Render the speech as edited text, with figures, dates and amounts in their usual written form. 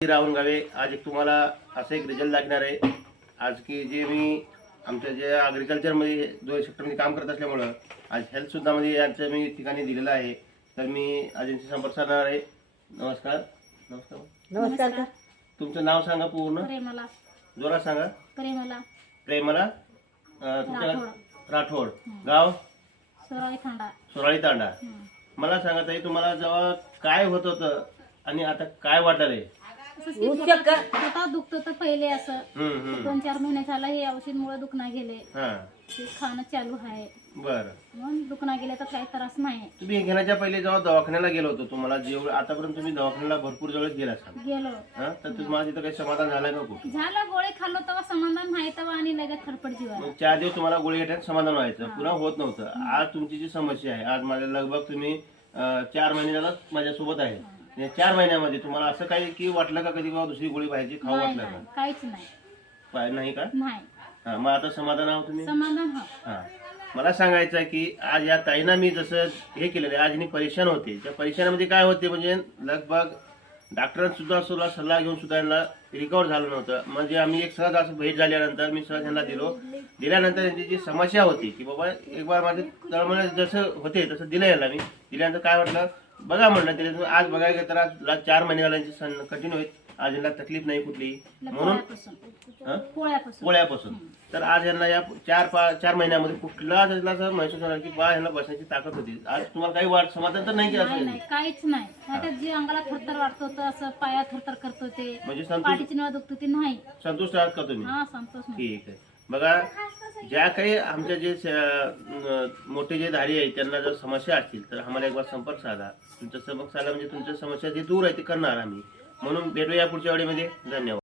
राहुल गावे आज एक तुम्हाला असं एक रिझल्ट लागणार आहे आज की जे मी आमच्या जे ॲग्रिकल्चरमध्ये 2 सेक्टरमध्ये काम करत असल्यामुळं आज हेल्थसुद्धामध्ये यांचं मी ठिकाणी दिलेलं आहे. तर मी आज यांची संपर्क साधणार आहे. नमस्कार. नमस्कार. नमस्कार. तुमचं नाव सांगा पूर्ण. प्रेमला. जोरात सांगा. प्रेमला. प्रेमला तुमचं राठोड. गाव सोराळी तांडा. मला सांगा ताई, तुम्हाला जेव्हा काय होत होतं आणि आता काय वाटलंय? पोटात दुखत तर पहिले असं 2-4 महिने झाला हे औषधमुळे दुखणं गेले. ते खाणं चालू आहे. बरं. म्हणून दुखणं गेले तर काही त्रास नाही. तुम्ही घेण्याच्या पहिले जेव्हा दवाखान्याला गेलो होतो, तुम्हाला जेवढं आतापर्यंत तुम्ही दवाखान्याला भरपूर वेळेस गेला असाल. गेलो. तर तुम्हाला तिथं काही समाधान झालं का? खूप झालं. गोळे खाल्लो तेव्हा समाधान नाही, तेव्हा आणि लगेच थरपड जीवा. मग 4 दिवस तुम्हाला गोळी घेण्यात समाधान व्हायचं, पुन्हा होत नव्हतं. आज तुमची जी समस्या आहे, आज माझ्या लगभग तुम्ही 4 महिने झाला माझ्यासोबत आहे. 4 महिन्यामध्ये तुम्हाला असं काही की वाटलं का कधी बाबा दुसरी गोळी पाहिजे, खाऊ वाटलं का? काहीच नाही. नाही का? नाही. मग आता समाधान आहोत तुम्ही? समाधान हो. मला सांगायचं आहे की आज या ताईंना मी जसं हे केलेलं आहे, आज मी परेशान होते. त्या परेशानामध्ये काय होते म्हणजे लगभग डॉक्टरांसुद्धा सल्ला घेऊन सुद्धा यांना रिकवर झालं नव्हतं. म्हणजे आम्ही एक सहज असं भेट झाल्यानंतर मी सहज यांना दिल्यानंतर त्यांची जी समस्या होती की बाबा एक बार माझे तळमळ जसं होते तसं दिलं याला मी. दिल्यानंतर काय वाटलं बघा म्हटलं, त्याच्यातून आज बघायला गेलं तर आज 4 महिने झाले कंटिन्यू आहेत. आज यांना तकलीफ नाही कुठली, म्हणून पोळ्यापासून. तर आज यांना या 4 महिन्यामध्ये कुठला महसूस होणार की बा यांना बसण्याची ताकद होती. आज तुम्हाला काही समाधान तर नाही केलं? काहीच नाही. आता जे अंगाला थरथर वाटत होतं, असं पाया थरथर करत होते, म्हणजे पाठीची नळ दुखत होती. नाही. संतुष्ट आहात का तुम्ही? हा, संतोष. ठीक आहे. बघा, ज्या काही आमच्या जे मोठे जे धारी आहेत त्यांना जर समस्या असतील तर आम्हाला एकदा संपर्क साधा. तुमचा संपर्क साधा म्हणजे तुमच्या समस्या जी दूर आहे ती करणार आम्ही. म्हणून भेटूया पुढच्या वेळेमध्ये. धन्यवाद.